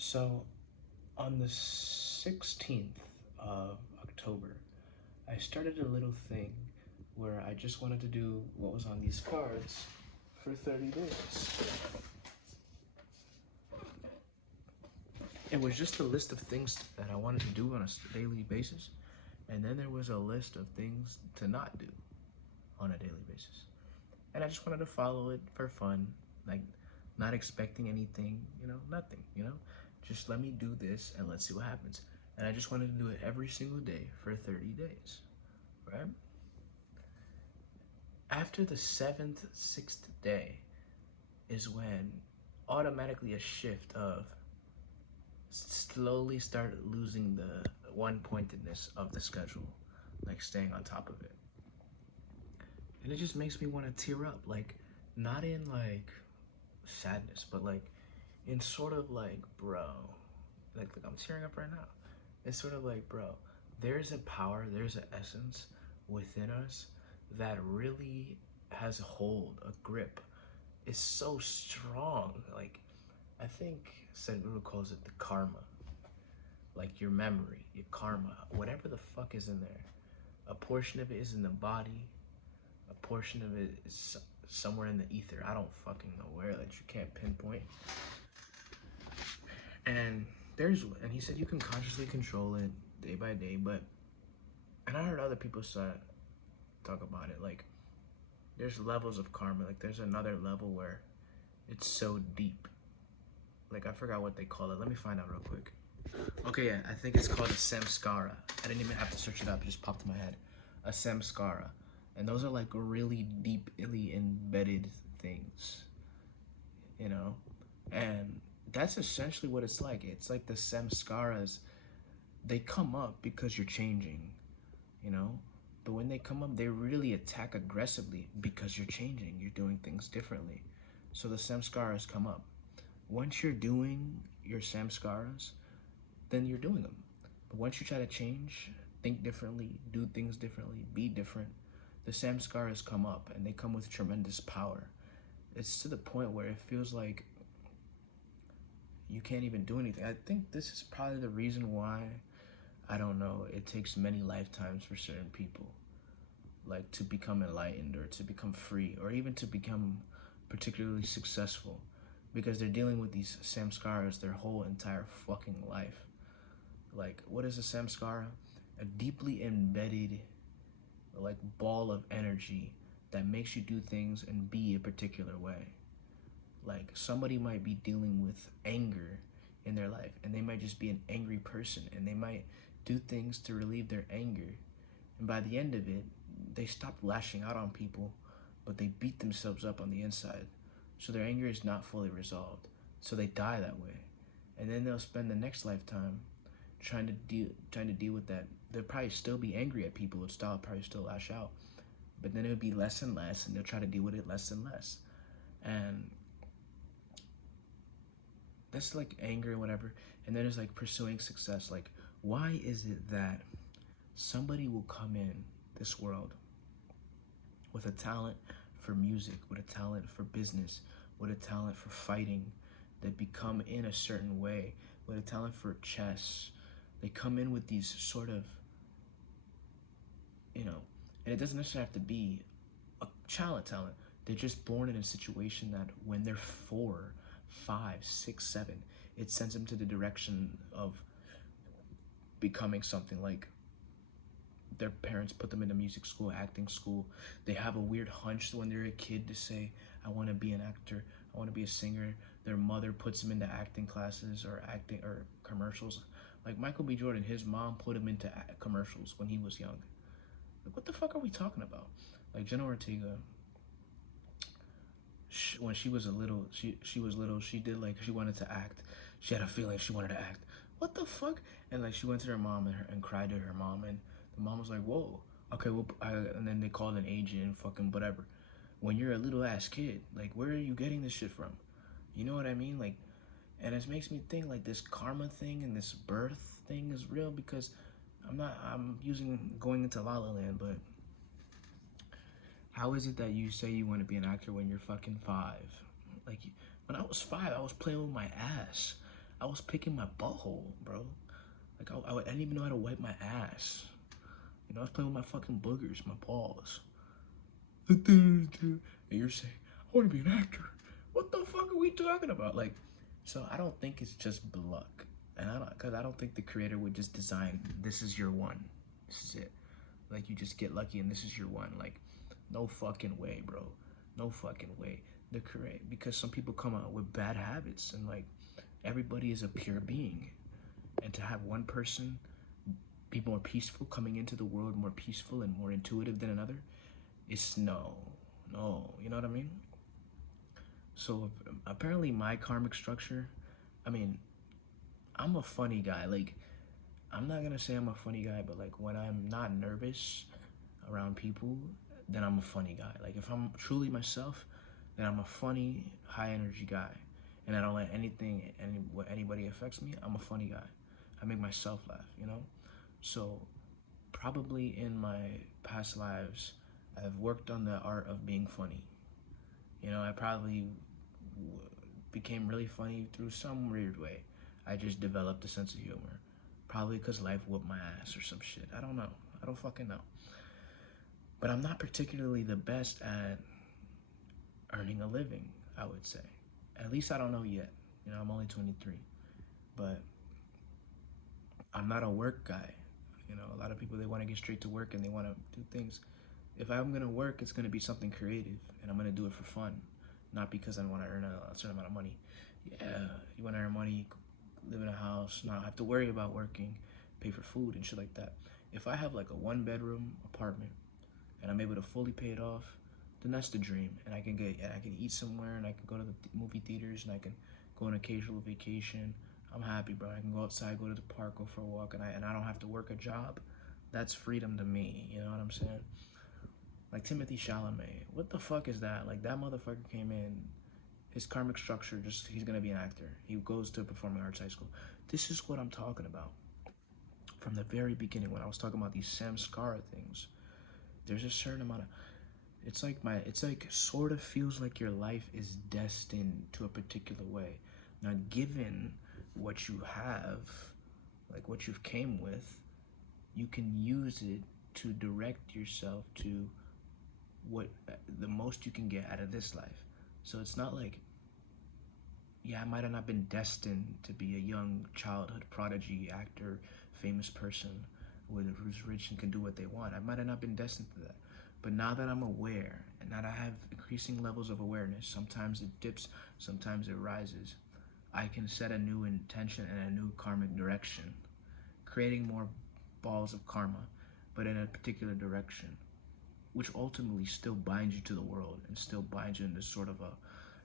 So on the 16th of October, I started a little thing where I just wanted to do what was on these cards for 30 days. It was just a list of things that I wanted to do on a daily basis, and then there was a list of things to not do on a daily basis. And I just wanted to follow it for fun, like not expecting anything, nothing, just let me do this and let's see what happens. And I just wanted to do it every single day for 30 days, right? After the seventh, sixth day is when automatically a shift of slowly start losing the one pointedness of the schedule, like staying on top of it. And it just makes me want to tear up, like not in like sadness, but like in sort of like, bro, like I'm tearing up right now. It's sort of like, bro, there's a power, there's an essence within us that really has a hold, a grip. It's so strong. Like, I think Sadhguru calls it the karma, like your memory, your karma, whatever the fuck is in there. A portion of it is in the body, a portion of it is somewhere in the ether. I don't fucking know where, that you can't pinpoint. And and he said you can consciously control it day by day, and I heard other people talk about it, like there's levels of karma, like there's another level where it's so deep, like I forgot what they call it, let me find out real quick. Okay, yeah, I think it's called a Samskara. I didn't even have to search it up, it just popped in my head. A Samskara. And those are like really deeply embedded things, and that's essentially what it's like. It's like the samskaras, they come up because you're changing, but when they come up, they really attack aggressively because you're changing, you're doing things differently. So the samskaras come up. Once you're doing your samskaras, then you're doing them. But once you try to change, think differently, do things differently, be different, the samskaras come up, and they come with tremendous power. It's to the point where it feels like you can't even do anything. I think this is probably the reason why, I don't know, it takes many lifetimes for certain people, like to become enlightened or to become free or even to become particularly successful, because they're dealing with these samskaras their whole entire fucking life. Like, what is a samskara? A deeply embedded, like, ball of energy that makes you do things and be a particular way. Like, somebody might be dealing with anger in their life, and they might just be an angry person, and they might do things to relieve their anger, and by the end of it, they stop lashing out on people, but they beat themselves up on the inside, so their anger is not fully resolved, so they die that way. And then they'll spend the next lifetime trying to deal with that. They'll probably still be angry at people, would probably still lash out, but then it would be less and less, and they'll try to deal with it less and less. And that's like anger and whatever. And then there's like pursuing success. Like, why is it that somebody will come in this world with a talent for music, with a talent for business, with a talent for fighting, they become in a certain way, with a talent for chess, they come in with these sort of, and it doesn't necessarily have to be a talent. They're just born in a situation that when they're 4, 5, 6, 7, it sends them to the direction of becoming something. Like, their parents put them into music school, acting school. They have a weird hunch when they're a kid to say, I want to be an actor, I want to be a singer. Their mother puts them into acting classes or acting or commercials. Like Michael B. Jordan, his mom put him into commercials when he was young. Like, what the fuck are we talking about? Like Jenna Ortega, when she was little, she did, like, she wanted to act. She had a feeling she wanted to act. What the fuck? And like, she went to her mom and cried to her mom, and the mom was like, whoa, okay, well, and then they called an agent and fucking whatever. When you're a little ass kid, like, where are you getting this shit from? You know what I mean? Like, and it makes me think, like, this karma thing and this birth thing is real, because I'm going into La La Land, but how is it that you say you want to be an actor when you're fucking 5? Like, when I was 5, I was playing with my ass. I was picking my butthole, bro. Like I didn't even know how to wipe my ass. You know, I was playing with my fucking boogers, my balls. And you're saying, I want to be an actor. What the fuck are we talking about? Like, so I don't think it's just luck. And because I don't think the creator would just design, this is your one. This is it. Like, you just get lucky and this is your one. Like, no fucking way, bro. No fucking way. The creator, because some people come out with bad habits and like, everybody is a pure being. And to have one person be more peaceful, coming into the world more peaceful and more intuitive than another, it's no, you know what I mean? So apparently my karmic structure, I mean, I'm a funny guy. Like, I'm not gonna say I'm a funny guy, but like when I'm not nervous around people, then I'm a funny guy. Like if I'm truly myself, then I'm a funny, high energy guy. And I don't let anybody affects me. I'm a funny guy. I make myself laugh, you know? So probably in my past lives, I've worked on the art of being funny. You know, I probably became really funny through some weird way. I just developed a sense of humor. Probably because life whooped my ass or some shit. I don't know. I don't fucking know. But I'm not particularly the best at earning a living, I would say. At least I don't know yet. You know, I'm only 23. But I'm not a work guy. You know, a lot of people, they want to get straight to work and they want to do things. If I'm going to work, it's going to be something creative. And I'm going to do it for fun. Not because I want to earn a certain amount of money. Yeah, you want to earn money, live in a house, not have to worry about working, pay for food and shit like that. If I have like a 1-bedroom apartment and I'm able to fully pay it off, then that's the dream. And I can eat somewhere and I can go to the movie theaters and I can go on occasional vacation. I'm happy, bro. I can go outside, go to the park, go for a walk, and I don't have to work a job. That's freedom to me, you know what I'm saying? Like Timothy Chalamet, what the fuck is that? Like that motherfucker came in, his karmic structure, just he's gonna be an actor. He goes to performing arts high school. This is what I'm talking about. From the very beginning, when I was talking about these Samskara things, there's a certain amount of, it's like sort of feels like your life is destined to a particular way. Now, given what you have, like what you've came with, you can use it to direct yourself to what the most you can get out of this life. So it's not like, yeah, I might have not been destined to be a young childhood prodigy actor, famous person who's rich and can do what they want. I might have not been destined for that. But now that I'm aware and that I have increasing levels of awareness, sometimes it dips, sometimes it rises, I can set a new intention and a new karmic direction, creating more balls of karma, but in a particular direction, which ultimately still binds you to the world and still binds you into sort of a,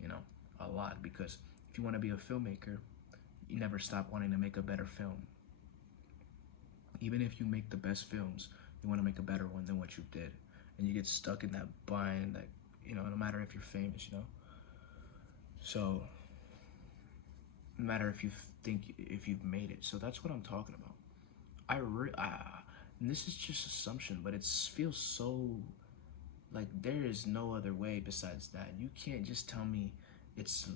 you know, a lot. Because if you want to be a filmmaker, you never stop wanting to make a better film. Even if you make the best films, you want to make a better one than what you did. And you get stuck in that bind that, you know, no matter if you're famous, you know? So, no matter if you think, if you've made it. So that's what I'm talking about. And this is just assumption, but it feels so like there is no other way besides that. You can't just tell me it's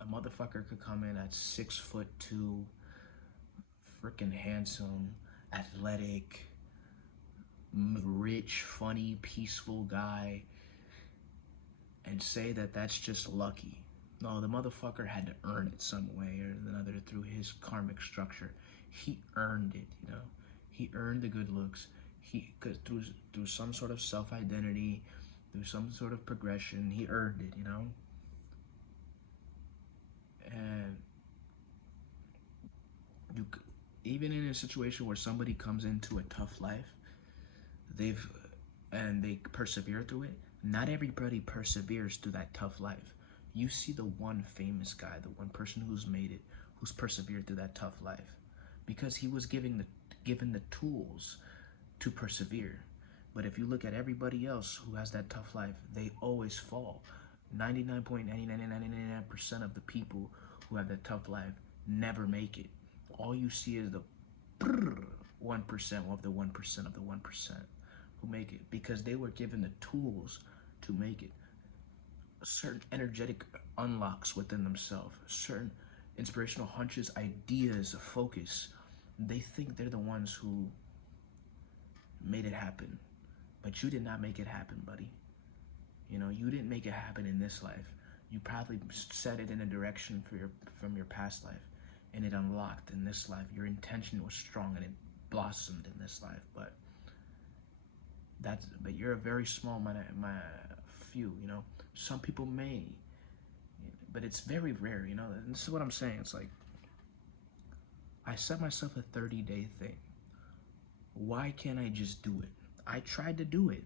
a motherfucker could come in at 6'2", freaking handsome, athletic, rich, funny, peaceful guy, and say that that's just lucky. No, the motherfucker had to earn it some way or another through his karmic structure. He earned it, you know. He earned the good looks. Cause through some sort of self-identity, through some sort of progression, he earned it, you know. And you, even in a situation where somebody comes into a tough life, they persevere through it. Not everybody perseveres through that tough life. You see the one famous guy, the one person who's made it, who's persevered through that tough life, because he was given the tools to persevere. But if you look at everybody else who has that tough life, they always fall. 99.99999% of the people who have that tough life never make it. All you see is the 1% of the 1% of the 1% who make it, because they were given the tools to make it. Certain energetic unlocks within themselves, certain inspirational hunches, ideas, focus. They think they're the ones who made it happen, but you did not make it happen, buddy. You know, you didn't make it happen in this life. You probably set it in a direction from your past life, and it unlocked in this life. Your intention was strong, and it blossomed in this life. But you're a very small few. You know, some people may, but it's very rare. You know, and this is what I'm saying. It's like I set myself a 30-day thing. Why can't I just do it? I tried to do it.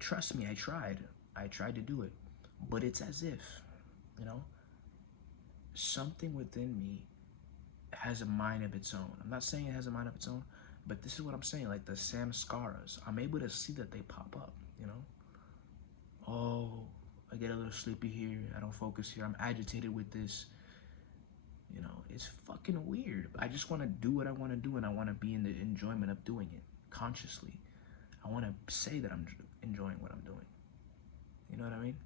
Trust me, I tried. I tried to do it. But it's as if, you know, something within me has a mind of its own. I'm not saying it has a mind of its own, but this is what I'm saying. Like the Samskaras, I'm able to see that they pop up, you know? Oh, I get a little sleepy here. I don't focus here. I'm agitated with this. You know, it's fucking weird. I just want to do what I want to do, and I want to be in the enjoyment of doing it consciously. I want to say that I'm enjoying what I'm doing. You know what I mean?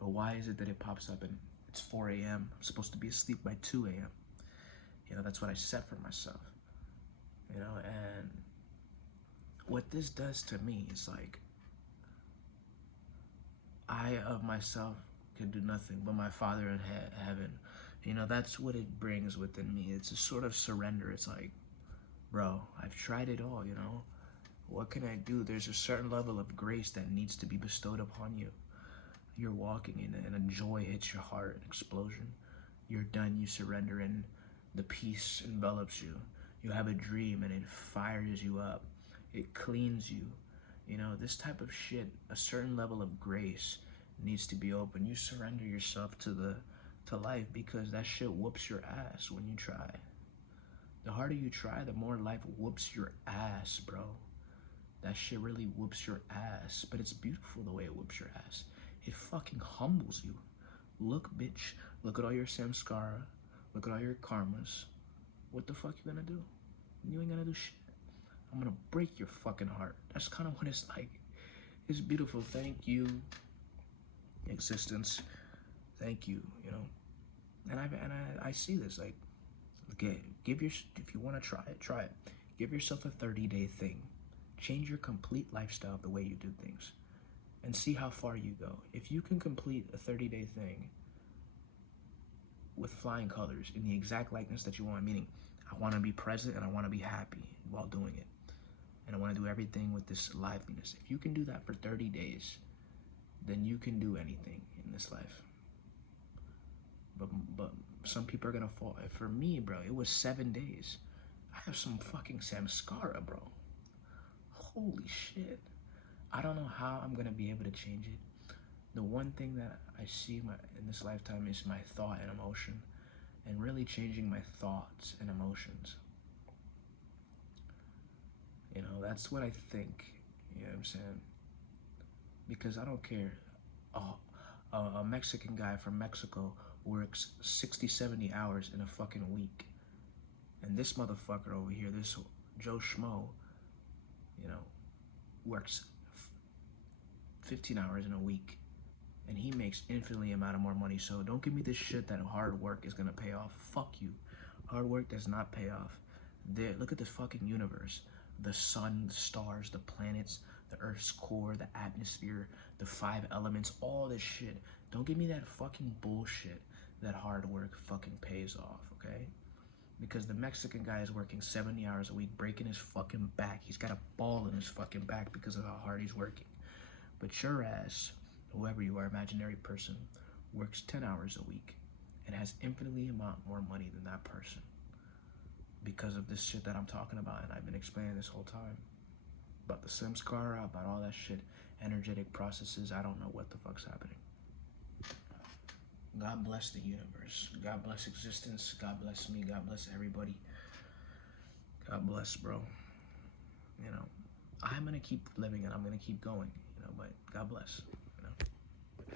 But why is it that it pops up and it's 4 a.m. I'm supposed to be asleep by 2 a.m. You know, that's what I set for myself. You know, and what this does to me is like, I of myself can do nothing, but my Father in heaven, you know, that's what it brings within me. It's a sort of surrender. It's like, bro, I've tried it all, you know? What can I do? There's a certain level of grace that needs to be bestowed upon you. You're walking in it, and a joy hits your heart, an explosion. You're done, you surrender, and the peace envelops you. You have a dream, and it fires you up. It cleans you. You know, this type of shit, a certain level of grace needs to be open. You surrender yourself to life, because that shit whoops your ass when you try. The harder you try, the more life whoops your ass, bro. That shit really whoops your ass, but it's beautiful the way it whoops your ass. It fucking humbles you. Look, bitch, look at all your samskara, look at all your karmas. What the fuck you gonna do? You ain't gonna do shit. I'm gonna break your fucking heart. That's kind of what it's like. It's beautiful. Thank you, existence. Thank you, you know. And I see this, like, if you want to try it. Give yourself a 30-day thing. Change your complete lifestyle of the way you do things, and see how far you go. If you can complete a 30-day thing with flying colors in the exact likeness that you want, meaning I want to be present and I want to be happy while doing it, and I want to do everything with this liveliness. If you can do that for 30 days, then you can do anything in this life. But some people are gonna fall. For me, bro, it was 7 days. I have some fucking samskara, bro. Holy shit. I don't know how I'm gonna be able to change it. The one thing that I see in this lifetime is my thought and emotion, and really changing my thoughts and emotions. You know, that's what I think. You know what I'm saying? Because I don't care. A Mexican guy from Mexico works 60, 70 hours in a fucking week. And this motherfucker over here, this Joe Schmo, you know, works 15 hours in a week. And he makes infinitely amount of more money. So don't give me this shit that hard work is gonna pay off. Fuck you. Hard work does not pay off. Look at the fucking universe. The sun, the stars, the planets, the Earth's core, the atmosphere, the 5 elements, all this shit. Don't give me that fucking bullshit that hard work fucking pays off, okay? Because the Mexican guy is working 70 hours a week, breaking his fucking back. He's got a ball in his fucking back because of how hard he's working. But your ass, whoever you are, imaginary person, works 10 hours a week and has infinitely more money than that person. Because of this shit that I'm talking about, and I've been explaining this whole time. About the samskara, about all that shit, energetic processes, I don't know what the fuck's happening. God bless the universe. God bless existence. God bless me. God bless everybody. God bless, bro. You know, I'm gonna keep living and I'm gonna keep going, you know, but God bless.